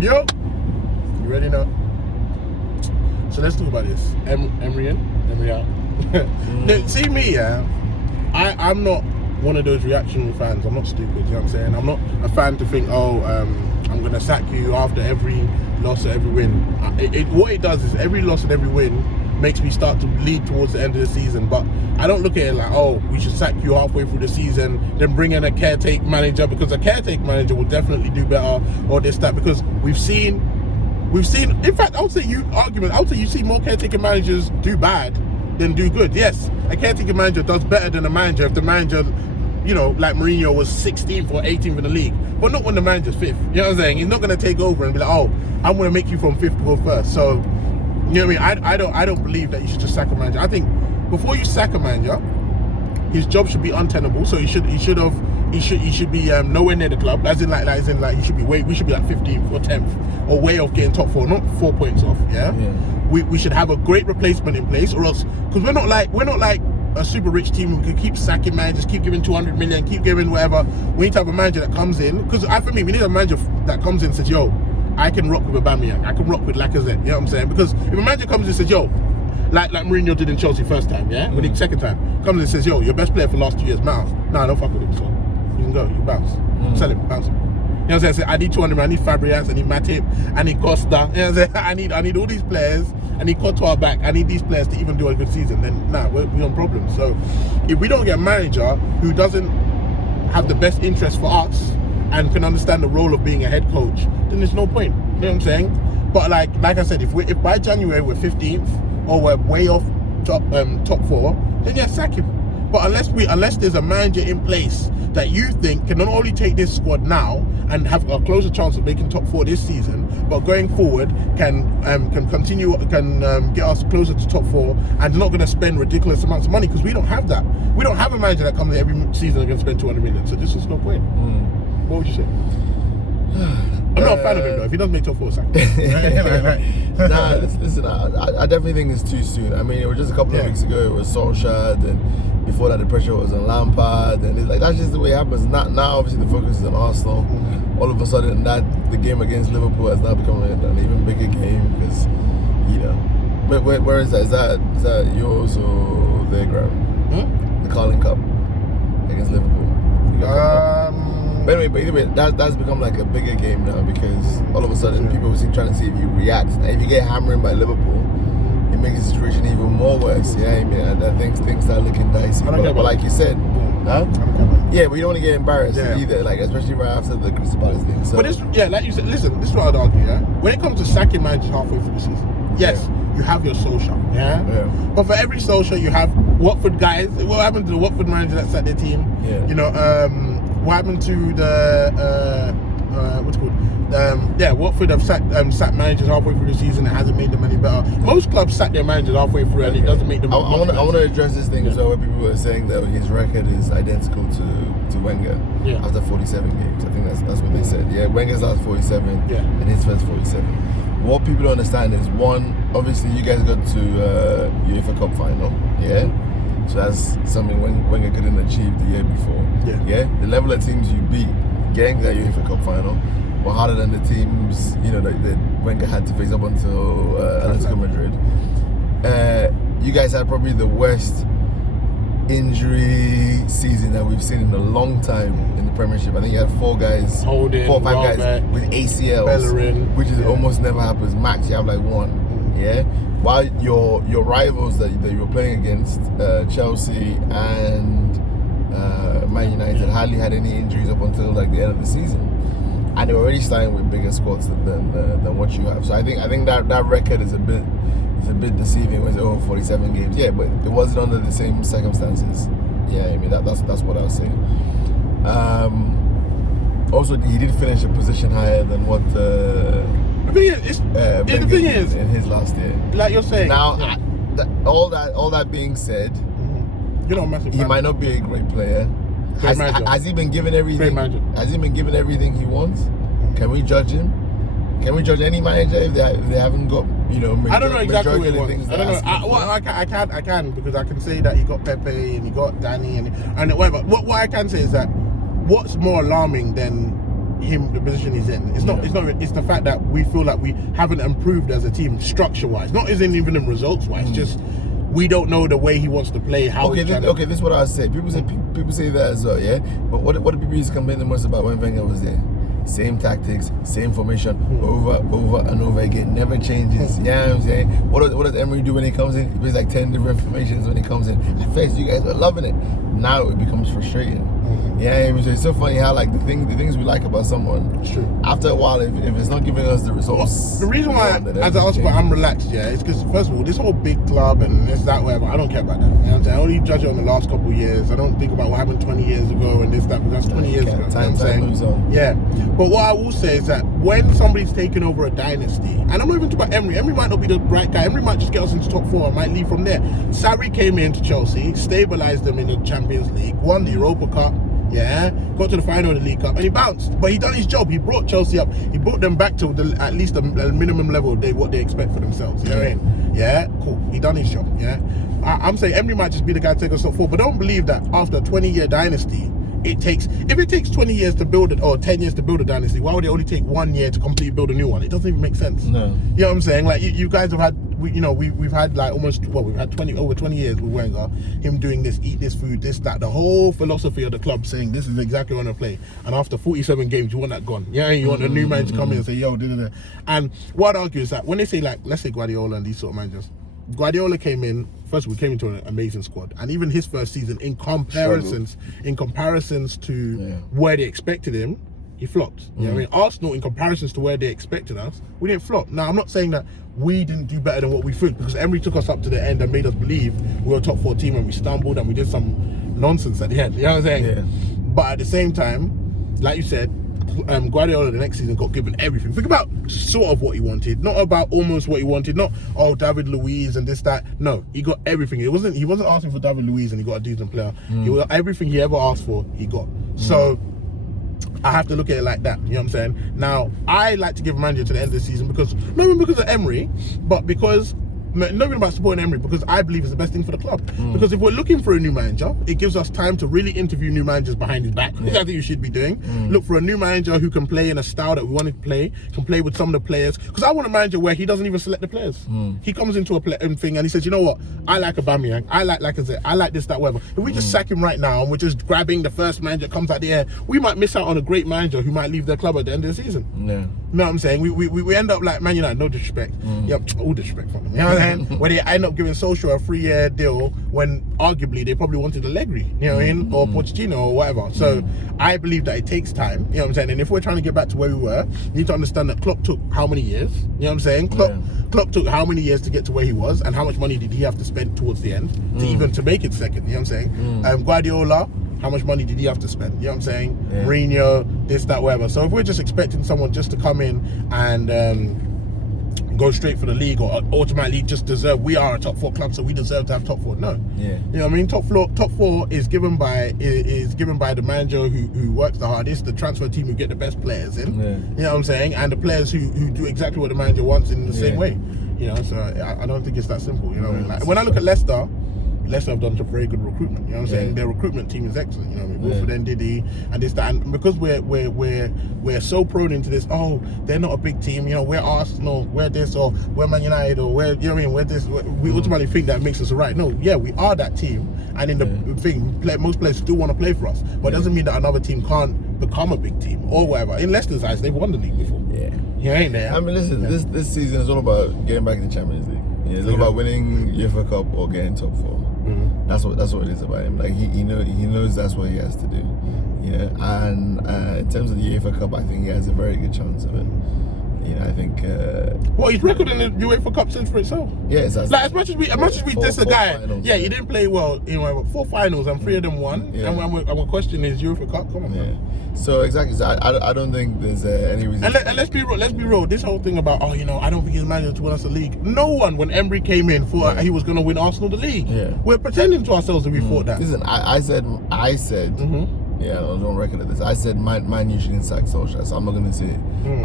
Yo, you ready now? So let's talk about this. Emery Out. Now, see me, yeah. I'm not one of those reactionary fans. I'm not stupid. You know what I'm saying? I'm not a fan to think, I'm gonna sack you after every loss or every win. What it does is every loss and every win makes me start to lead towards the end of the season. But I don't look at it like, we should sack you halfway through the season, then bring in a caretaker manager, because a caretaker manager will definitely do better, or this, that, because we've seen, in fact, I would say you see more caretaker managers do bad than do good. Yes, a caretaker manager does better than a manager if the manager, like Mourinho was 16th or 18th in the league, but not when the manager's 5th. You know what I'm saying? He's not going to take over and be like, I'm going to make you from 5th to go first. So, you know what I mean? I don't believe that you should just sack a manager. I think before you sack a manager, his job should be untenable. So he should be nowhere near the club. As in like we should be like 15th or 10th or way off getting top 4, not 4 points off. Yeah. We should have a great replacement in place, or else, because we're not like a super rich team who can keep sacking managers, keep giving 200 million, keep giving whatever. We need to have a manager that comes in, because for me, we need a manager that comes in and says, yo, I can rock with Aubameyang, I can rock with Lacazette. You know what I'm saying? Because if a manager comes in and says, yo, like Mourinho did in Chelsea first time, yeah? When he second time comes in and says, yo, your best player for the last 2 years, Miles. Nah, don't fuck with him, so you can go, you bounce. Sell him, bounce him. You know what I'm saying? I say, I need 200 million, I need Fabregas, I need Matip, I need Costa. You know what I'm saying? I need all these players, I need Courtois back, I need these players to even do a good season. Then we're on problems. So if we don't get a manager who doesn't have the best interest for us and can understand the role of being a head coach, then there's no point. You know what I'm saying? But like I said, if by January we're 15th or we're way off top 4, then yeah, sack him. But unless there's a manager in place that you think can not only take this squad now and have a closer chance of making top 4 this season, but going forward can continue, get us closer to top 4, and not going to spend ridiculous amounts of money, because we don't have that. We don't have a manager that comes in every season and can spend 200 million. So this is no point. What would you say? I'm not a fan of him though. If he doesn't make top 4, sack him. Nah, listen, I definitely think it's too soon. I mean, it was just a couple of weeks ago, it was Solskjaer, and before that the pressure was on Lampard, and it's like, that's just the way it happens. Now obviously the focus is on Arsenal. All of a sudden the game against Liverpool has now become an even bigger game, because, where is that? Is that yours or their ground? The Carling Cup against Liverpool. But anyway, that's become like a bigger game now, because all of a sudden people are trying to see if you react. And if you get hammering by Liverpool, it makes the situation even more worse. Yeah, I mean, I think things start looking dicey. But like you said, but you don't want to get embarrassed either, like especially right after the Crystal Palace thing. So. But like you said, listen, this is what I'd argue. Yeah, when it comes to sacking managers halfway through the season, yes, you have your Solskjaer. Yeah, but for every Solskjaer, you have Watford guys. What happened to the Watford manager that sacked their team? What happened to the what's it called? Watford have sacked managers halfway through the season. It hasn't made them any better. Most clubs sack their managers halfway through, and it doesn't make them. I want to address this thing as well, where people are saying that his record is identical to Wenger after 47 games. I think that's what they said. Yeah, Wenger's last 47, and his first 47. What people don't understand is, one, obviously you guys got to UEFA Cup final. Yeah. So that's something Wenger couldn't achieve the year before. Yeah. The level of teams you beat getting that UEFA Cup final were harder than the teams that Wenger had to face up until Atletico Madrid. You guys had probably the worst injury season that we've seen in a long time in the Premiership. I think you had 4 or 5 guys with ACLs, Bellerin, which is almost never happens. Max, you have like 1. Yeah. While your rivals that you were playing against, Chelsea and Man United, hardly had any injuries up until like the end of the season, and they were already starting with bigger squads than what you have. So I think that record is a bit deceiving. When it's 47 games, but it wasn't under the same circumstances. Yeah, I mean that's what I was saying. Also, he did finish a position higher than what. The thing is, in his last year, like you're saying. Now, all that being said, you're not a massive fan. He might not be a great player. Has he been given everything? Has he been given everything he wants? Can we judge him? Can we judge any manager if they haven't got I don't know exactly what he wants. I don't know. I can because I can say that he got Pepe and he got Danny and whatever. What I can say is that what's more alarming than him the position he's in. It's not. It's the fact that we feel like we haven't improved as a team structure-wise. Not isn't even in results-wise. Just we don't know the way he wants to play. How this is what I say. People say that as well, yeah. But what do people used to complain the most about when Wenger was there? Same tactics, same formation, over and over again. Never changes. Yeah, you know what I'm saying? What does Emery do when he comes in? He plays like 10 different formations when he comes in. At first, you guys were loving it. Now it becomes frustrating. Yeah, it's so funny how like the things we like about someone, after a while, if it's not giving us the results. The reason why, as I was, I'm relaxed, is because first of all, this whole big club and this, that, whatever, I don't care about that. You know what I'm saying? I only judge it on the last couple of years. I don't think about what happened 20 years ago and this, that, because that's 20 years ago. Time moves on. Yeah. But what I will say is that when somebody's taken over a dynasty, and I'm not even talking about Emery. Emery might not be the right guy. Emery might just get us into top 4 and might leave from there. Sarri came into Chelsea, stabilized them in the Champions League, won the Europa Cup. Yeah, got to the final of the League Cup and he bounced, but he done his job. He brought Chelsea up. He brought them back to at least the minimum level of what they expect for themselves. You know what I mean? Yeah, cool. He done his job. Yeah, I'm saying Emery might just be the guy to take us up forward, but don't believe that after a 20-year dynasty, if it takes 20 years to build it or 10 years to build a dynasty, why would it only take 1 year to completely build a new one? It doesn't even make sense. No. You know what I'm saying? Like you guys have had, we've had like we've had over 20 years with Wenger, him doing this, eat this food, this, that, the whole philosophy of the club saying this is exactly what I want to play. And after 47 games, you want that gone. Yeah, you want a new man to come in and say, yo, da. And what I'd argue is that when they say like, let's say Guardiola and these sort of managers, Guardiola came in, first of all, came into an amazing squad. And even his first season, in comparisons to where they expected him, he flopped. You know what I mean? Arsenal, in comparisons to where they expected us, we didn't flop. Now, I'm not saying that we didn't do better than what we thought, because Emery took us up to the end and made us believe we were a top 4 team, and we stumbled and we did some nonsense at the end. You know what I'm saying? Yeah. But at the same time, like you said, Guardiola the next season got given everything. Think about sort of what he wanted, not about almost what he wanted, not David Luiz and this, that. No, he got everything. He wasn't asking for David Luiz and he got a decent player. He got everything he ever asked for, he got. So I have to look at it like that. You know what I'm saying? Now, I like to give a manager to the end of the season because, not even because of Emery, but because, not even about supporting Emery, because I believe it's the best thing for the club. Because if we're looking for a new manager, it gives us time to really interview new managers behind his back, which I think you should be doing. Look for a new manager who can play in a style that we want to play, can play with some of the players. Because I want a manager where he doesn't even select the players. He comes into a thing and he says, you know what, I like Aubameyang, I like Lacazette, I like this, that, whatever. If we just sack him right now and we're just grabbing the first manager that comes out the air, we might miss out on a great manager who might leave their club at the end of the season. Yeah. You know what I'm saying? We end up like Man United, no disrespect. Yep, all disrespect from them. You know what I'm saying? Where they end up giving Solskjaer a 3-year deal when arguably they probably wanted Allegri, you know what I mean? Or Pochettino or whatever. So I believe that it takes time, you know what I'm saying? And if we're trying to get back to where we were, you need to understand that Klopp took how many years? You know what I'm saying? Klopp took how many years to get to where he was, and how much money did he have to spend towards the end to make it second, you know what I'm saying? Guardiola, how much money did he have to spend? You know what I'm saying? Mourinho, this, that, whatever. So if we're just expecting someone just to come in and go straight for the league or automatically just deserve, we are a top 4 club, so we deserve to have top 4. No. You know what I mean? Top 4 is given by the manager who works the hardest, the transfer team who get the best players in. You know what I'm saying? And the players who do exactly what the manager wants in the same way. You know, so I don't think it's that simple. You know what I mean? Like, when I look at Leicester have done some very good recruitment. You know what I'm saying? Their recruitment team is excellent. You know what I mean? Wilfred and Didi and this, that, and because we're so prone into this. Oh, they're not a big team. You know, we're Arsenal, we're this, or we're Man United, or we're, you know what I mean? We're this. We automatically think that makes us right. No, yeah, we are that team, and in the thing, most players still want to play for us, but it doesn't mean that another team can't become a big team or whatever. In Leicester's eyes, they've won the league before. You ain't there. I mean, listen, this season is all about getting back in the Champions League. It's all about winning UEFA Cup or getting top 4. That's what it is about him. Like he knows that's what he has to do. You know, and in terms of the UEFA Cup, I think he has a very good chance of it. You know, I think. Well, his record in the UEFA Cup stands for itself. Yeah, it's like as much as we diss the guy. Finals, he didn't play well in 4 finals and 3 of them won. And our question is UEFA Cup. Come on, man. So exactly. So I don't think there's any reason. And let's be real. This whole thing about I don't think he's managed to win us the league. No one, when Emery came in, thought he was going to win Arsenal the league. We're pretending to ourselves that we thought that. Listen, I said. Yeah, I was on record of this. I said Man U should sack Solskjaer, so I'm not going to say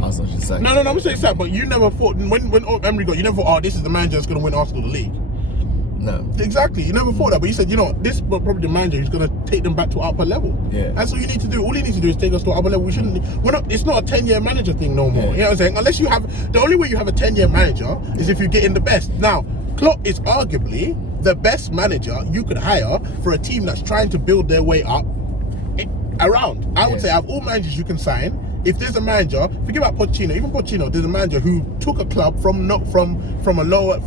Arsenal should sack. No, I'm saying sack, but you never thought when Emery got, you never thought, this is the manager that's going to win Arsenal the league. No. Exactly. You never thought that, but you said, you know, this is probably the manager who's going to take them back to upper level. Yeah. That's all you need to do. All you need to do is take us to upper level. It's not a 10-year manager thing no more. Yeah. You know what I'm saying? Unless you have, the only way you have a 10-year manager is if you get in the best. Now, Klopp is arguably the best manager you could hire for a team that's trying to build their way up around. I would say out of all managers you can sign, if there's a manager, forget about Pochettino, even Pochettino, there's a manager who took a club from lower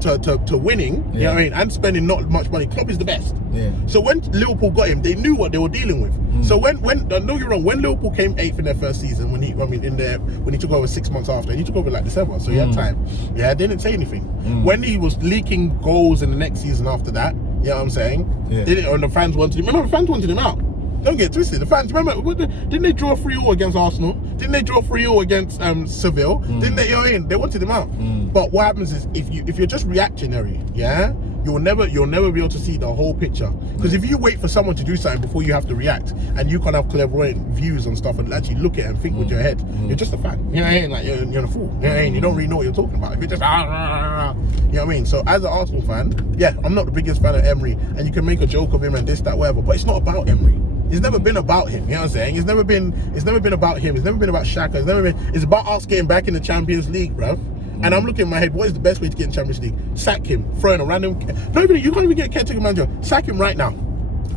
to winning, you know what I mean, and spending not much money. Klopp is the best. Yeah. So when Liverpool got him, they knew what they were dealing with. So when don't get me wrong, when Liverpool came 8th in their first season, when he took over 6 months after, and he took over like December, so he had time. Yeah, they didn't say anything. When he was leaking goals in the next season after that, you know what I'm saying? Yeah. And the fans wanted him. Remember, the fans wanted him out. Don't get twisted. The fans, remember, didn't they draw 3-3 against Arsenal? Didn't they draw 3-3 against Seville? Didn't they? You know what I mean? They wanted him out. But what happens is, if you're just reactionary, yeah, you'll never be able to see the whole picture. Because if you wait for someone to do something before you have to react, and you can't have clairvoyant views on stuff and actually look at it and think with your head, you're just a fan. You know what I mean? Like you're a fool. You know what I mean? You don't really know what you're talking about. If you're just you know what I mean? So as an Arsenal fan, yeah, I'm not the biggest fan of Emery, and you can make a joke of him and this, that, whatever, but it's not about Emery. It's never been about him, you know what I'm saying? It's never been about him. It's never been about Xhaka. It's about us getting back in the Champions League, bruv. And I'm looking in my head, what is the best way to get in Champions League? Sack him, throw in a random. You can't even get a caretaker manager. Sack him right now.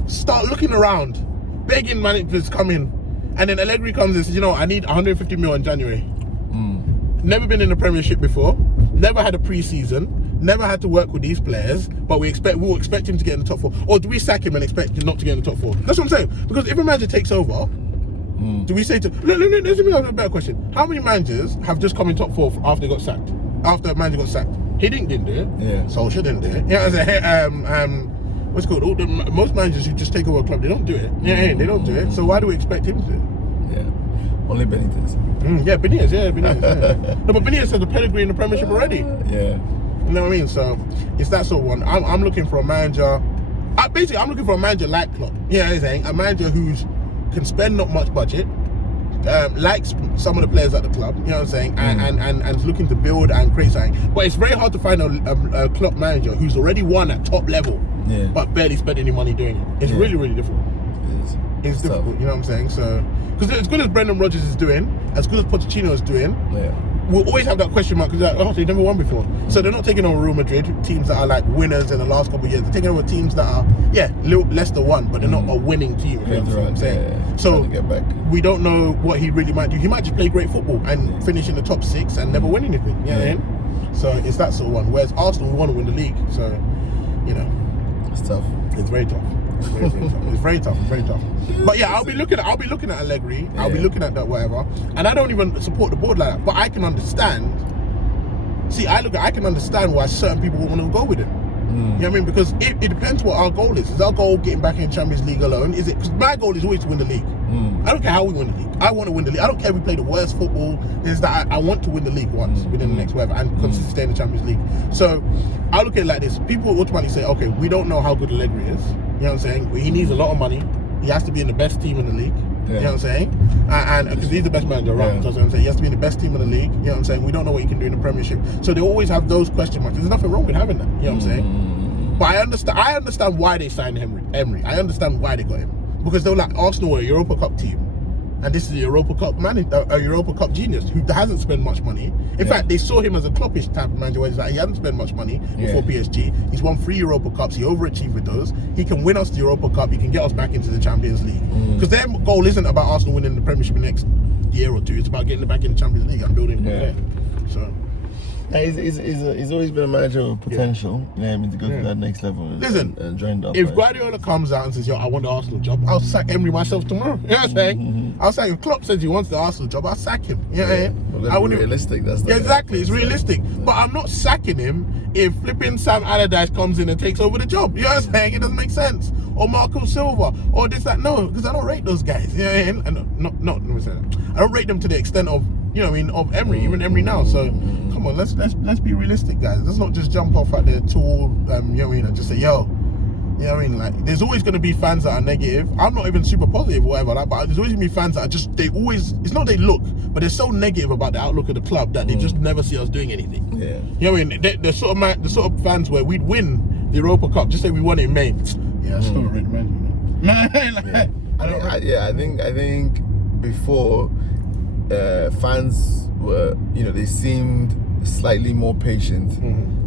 Start looking around, begging managers to come in, and then Allegri comes and says, you know, I need 150 mil in January. Never been in the Premiership before. Never had a pre-season. Never had to work with these players, but we will expect him to get in the top 4. Or do we sack him and expect him not to get in the top 4? That's what I'm saying. Because if a manager takes over, do we say to... Let me ask a better question. How many managers have just come in top 4 after they got sacked? After a manager got sacked? He didn't do it. Yeah. Solskjaer didn't do it. You know what I'm saying? What's it called? Most managers who just take over a club, they don't do it. Yeah, they don't do it. So why do we expect him to do it? Yeah. Only Benitez. Benitez. Yeah. No, but Benitez has a pedigree in the Premiership already. Yeah. You know what I mean? So it's that sort of one. I'm looking for a manager. Basically, I'm looking for a manager like Klopp. You know what I'm saying? A manager who can spend not much budget, likes some of the players at the club. You know what I'm saying? And is looking to build and create something. But it's very hard to find a Klopp manager who's already won at top level, but barely spent any money doing it. It's really, really difficult. It's difficult. Tough. You know what I'm saying? So, because as good as Brendan Rodgers is doing, as good as Pochettino is doing, we'll always have that question mark because like, they never won before. So they're not taking over Real Madrid, teams that are like winners in the last couple of years. They're taking over teams that are, Leicester won, but they're not a winning team. You know what I'm saying? So we don't know what he really might do. He might just play great football and finish in the top 6 and never win anything. You know what I mean? So it's that sort of one. Whereas Arsenal, we want to win the league. So, you know, it's tough. It's very tough. It's very tough. But yeah, I'll be looking at Allegri. I'll be looking at that whatever, and I don't even support the board like that. But I can understand. See, I can understand why certain people will want to go with it. You know what I mean? Because it depends what our goal is. Is our goal getting back in Champions League alone? Is it? Because my goal is always to win the league. I don't care how we win the league. I want to win the league. I don't care if we play the worst football. Is that I want to win the league once within the next whatever and consistently stay in the Champions League. So I look at it like this. People automatically say, okay, we don't know how good Allegri is. You know what I'm saying? He needs a lot of money. He has to be in the best team in the league. You know what I'm saying? And because he's the best manager around. So I'm saying he has to be in the best team in the league. You know what I'm saying? We don't know what he can do in the Premiership. So they always have those question marks. There's nothing wrong with having that. You know what I'm saying? But I understand why they signed Emery. I understand why they got him. Because they were like, Arsenal were a Europa Cup team. And this is a Europa Cup genius who hasn't spent much money. In fact, they saw him as a Kloppish type of manager where he's like, he hasn't spent much money before PSG. He's won 3 Europa Cups. He overachieved with those. He can win us the Europa Cup. He can get us back into the Champions League. Because their goal isn't about Arsenal winning the Premiership next year or 2. It's about getting back in the Champions League and building from there. So. He's always been a manager with potential, you know what I mean, to go to that next level and join up. If Guardiola comes out and says, yo, I want the Arsenal job, I'll sack Emery myself tomorrow. You know what I'm saying? I'll say, if Klopp says he wants the Arsenal job, I'll sack him. You know what I mean? Well, I wouldn't realistic, that's exactly, it's realistic. But I'm not sacking him if flipping Sam Allardyce comes in and takes over the job. You know what I'm saying? It doesn't make sense. Or Marco Silva, or this, that. No, because I don't rate those guys. You know what I mean? And not let me say that. I don't rate them to the extent of, you know what I mean, of Emery, even Emery now. So come on, let's be realistic, guys. Let's not just jump off at the tool, you know what I mean, and just say, yo, you know You know what I mean? Like, there's always going to be fans that are negative. I'm not even super positive or whatever, like, but there's always going to be fans that are just, it's not they look, but they're so negative about the outlook of the club that they just never see us doing anything. Yeah. You know what I mean? The sort of fans where we'd win the Europa Cup, just say we won it in May. Yeah, that's not a red man, you know? I think before fans were, they seemed slightly more patient,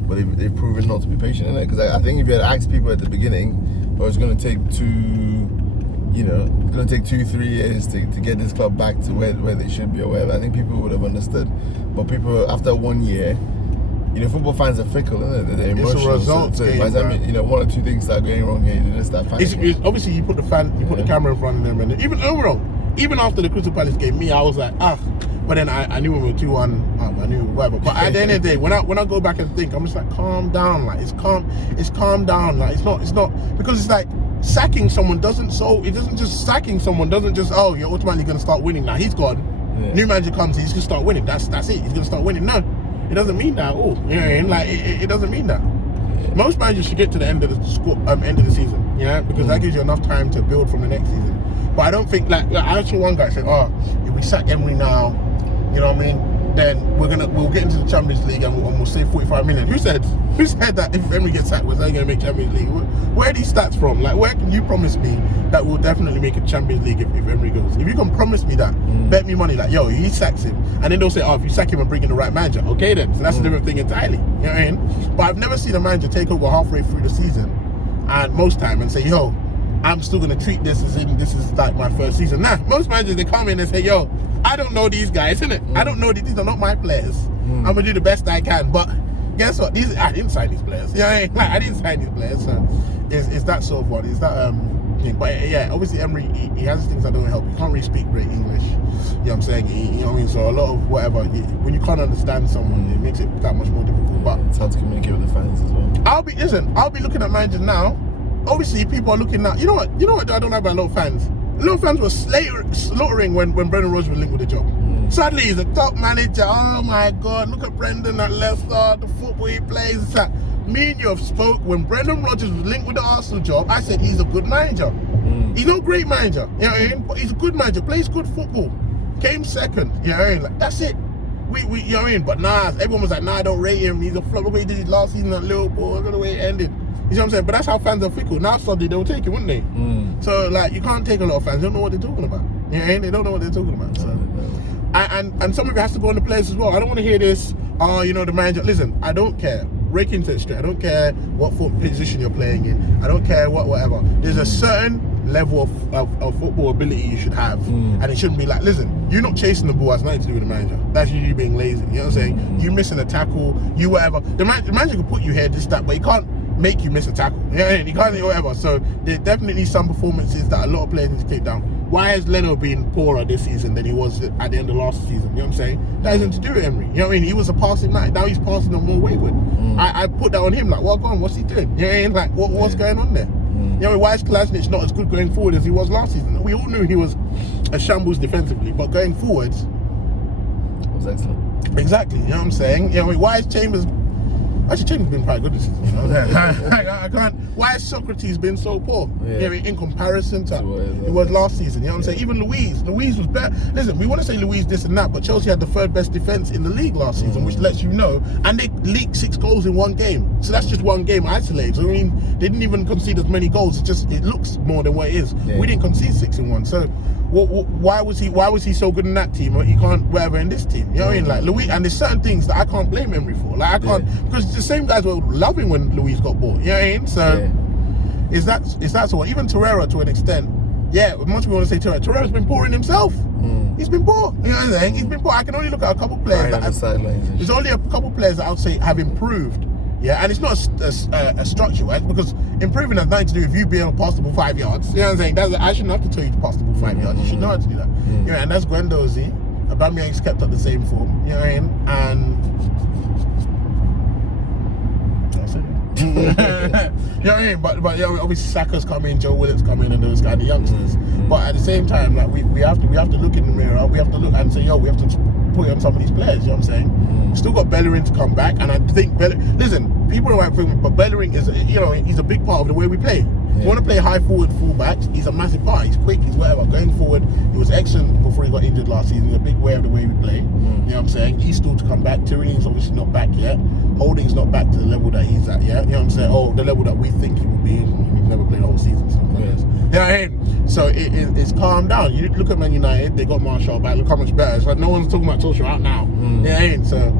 but they've proven not to be patient in it. Because I think if you had asked people at the beginning, it's going to take 2-3 years to get this club back to where they should be or whatever, I think people would have understood. But people, after 1 year, football fans are fickle, isn't it? They're emotional. It's a result game, by the time, one or two things start going wrong here, they just start panicking. Obviously, you put the camera in front of them, and even after the Crystal Palace game, I was like, but then I knew when we were 2-1, I knew whatever. But at the end of the day, when I go back and think, I'm just like, calm down, like it's calm down, like it's not because it's like sacking someone doesn't just you're automatically gonna start winning. Now he's gone, new manager comes, he's gonna start winning. That's it. He's gonna start winning. No, it doesn't mean that at all. You know what I mean? Like it doesn't mean that. Most managers should get to the end of the season, because that gives you enough time to build from the next season. But I don't think like I saw one guy say, if we sack Emery now, you know what I mean, then we'll get into the Champions League and we'll save 45 million. Who said that if Emery gets sacked, we're going to make Champions League? Where are these stats from? Like, where can you promise me that we'll definitely make a Champions League if Emery goes? If you can promise me that, bet me money, like, yo, he sacks him. And then they'll say, if you sack him and bring in the right manager, okay then. So that's a different thing entirely. You know what I mean? But I've never seen a manager take over halfway through the season and most time and say, yo, I'm still going to treat this as in this is like my first season. Nah, most managers, they come in and say, yo, I don't know these guys, innit? I don't know, these are not my players. I'm going to do the best I can. But guess what? I didn't sign these players. I didn't sign these players. So it's that sort of one. It's that thing. But yeah, obviously Emery, he has things that don't help. He can't really speak great English. You know what I'm saying? You know what I mean? So a lot of whatever, when you can't understand someone, it makes it that much more difficult. But it's hard to communicate with the fans as well. I'll be looking at managers now. Obviously, people are looking now. You know what? I don't have a lot of fans. A lot of fans were slaughtering when Brendan Rodgers was linked with the job. Suddenly, he's a top manager. Oh my God! Look at Brendan at Leicester. The football he plays. It's like, me and you have spoke when Brendan Rodgers was linked with the Arsenal job. I said he's a good manager. He's not a great manager. You know what I mean? But he's a good manager. Plays good football. Came second. You know what I mean? Like, that's it. We you know what I mean? But everyone was like, I don't rate him. He's a flop. Look what he did his last season at Liverpool. Look at the way it ended. You know what I'm saying? But that's how fans are fickle. Now suddenly they'll take it, wouldn't they? So like you can't take a lot of fans. They don't know what they're talking about. You know, they don't know what they're talking about. So and some of it has to go on the players as well. I don't want to hear this, the manager. Listen, I don't care. Rake into it straight. I don't care what position you're playing in. I don't care whatever. There's a certain level of football ability you should have. And it shouldn't be like, listen, you're not chasing the ball, has nothing to do with the manager. That's you being lazy. You know what I'm saying? You missing a tackle, you whatever. The manager can put you here, this, that, but he can't make you miss a tackle. You know what I mean? He can't do whatever. So there's definitely some performances that a lot of players need to take down. Why has Leno been poorer this season than he was at the end of last season? You know what I'm saying? That hasn't to do with Emery. You know what I mean? He was a passing man. Now he's passing on more wayward. I put that on him. Like, well, go on, what's he doing? You know what I mean? Like, what's going on there? You know, why is Kolasinac not as good going forward as he was last season? We all knew he was a shambles defensively, but going forwards, was excellent. Exactly. You know what I'm saying? You know, why is Chambers? Actually, Chambers been quite good this season. You know? I can't. Why has Socrates been so poor? Yeah. You know, in comparison to it was last season. You know what I'm saying? Even Luis was better. Listen, we want to say Luis this and that, but Chelsea had the third best defense in the league last season, which lets you know. And they leaked 6 goals in one game. So that's just one game isolated. So, I mean, they didn't even concede as many goals. It looks more than what it is. Yeah. We didn't concede 6 in one. So why was he so good in that team? Or he can't whatever in this team. You know what I mean? Like Luis, and there's certain things that I can't blame Emery for. Like I can't because the same guys were loving when Luis got bought. You know what I mean? So is that so? Even Torreira to an extent. Yeah, much people want to say Torreira's been poor in himself. He's been poor. You know what I'm saying? He's been poor. I can only look at a couple players. There's only a couple players that I would say have improved. Yeah, and it's not a structure, right? Because improving has nothing to do with you being able to pass the ball 5 yards. You know what I'm saying? I shouldn't have to tell you to pass the ball 5 yards. You should know how to do that. Yeah, and that's Guendouzi. Aubameyang's kept up the same form. You know what I mean? And that's it. You know what I mean? But yeah, obviously Saka's coming, Joe Willock's coming, and those kind of youngsters. But at the same time, like we have to look in the mirror. We have to look and say, yo, we have to put it on some of these players. You know what I'm saying? Still got Bellerin to come back, and I think listen, people don't like him, but Bellerin is, he's a big part of the way we play. If you want to play high forward fullback, he's a massive part. He's quick, he's whatever. Going forward, he was excellent before he got injured last season. He's a big way of the way we play. You know what I'm saying? He's still to come back. Tierney's obviously not back yet. Holding's not back to the level that he's at yet. You know what I'm saying? Oh, the level that we think he will be. We've never played the whole season. So, you know what I mean? So it's calmed down. You look at Man United, they got Marshall back. Look how much better. It's like no one's talking about Tulsa out now. You know what I mean? So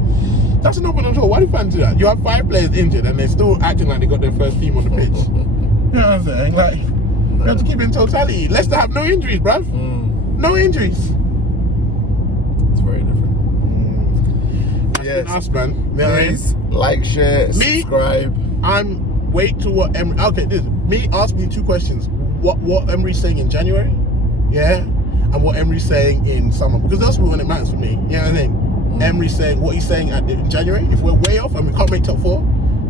that's not problem at all. Why do fans do that? You have 5 players injured and they're still acting like they got their first team on the pitch. You know what I'm saying? Like, you have to keep it in totality. Leicester have no injuries, bruv. No injuries. It's very different. That's been us, man. You know what I mean? Please like, share, subscribe. I'm wait to what Emery. Okay, this me ask me 2 questions. What Emery's saying in January, yeah, and what Emery's saying in summer, because that's when it matters for me. You know what I mean? Emery's saying what he's saying in January. If we're way off and we can't make top 4,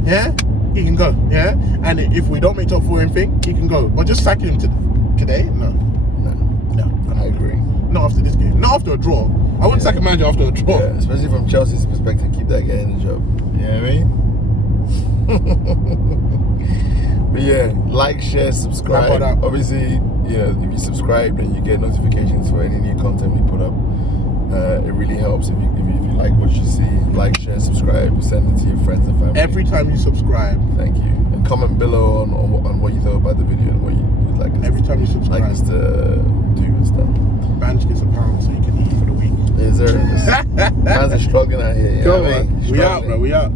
yeah, he can go. Yeah, and if we don't make top 4 anything, he can go. But just sacking him today, no. I agree. Not after this game. Not after a draw. I wouldn't sack a manager after a draw. Yeah, especially from Chelsea's perspective, keep that guy in the job. You know what I mean? But yeah, like, share, subscribe. Obviously, you know, if you subscribe, then you get notifications for any new content we put up. It really helps if you like what you see. Like, share, subscribe, send it to your friends and family. Every time you subscribe. Thank you. And comment below on what you thought about the video and what you'd like us every time you subscribe. Like us to do and stuff. Banj gets £1 so you can eat for the week. Yes, sir. Man's are struggling out here. Go on. We out, bro. We out.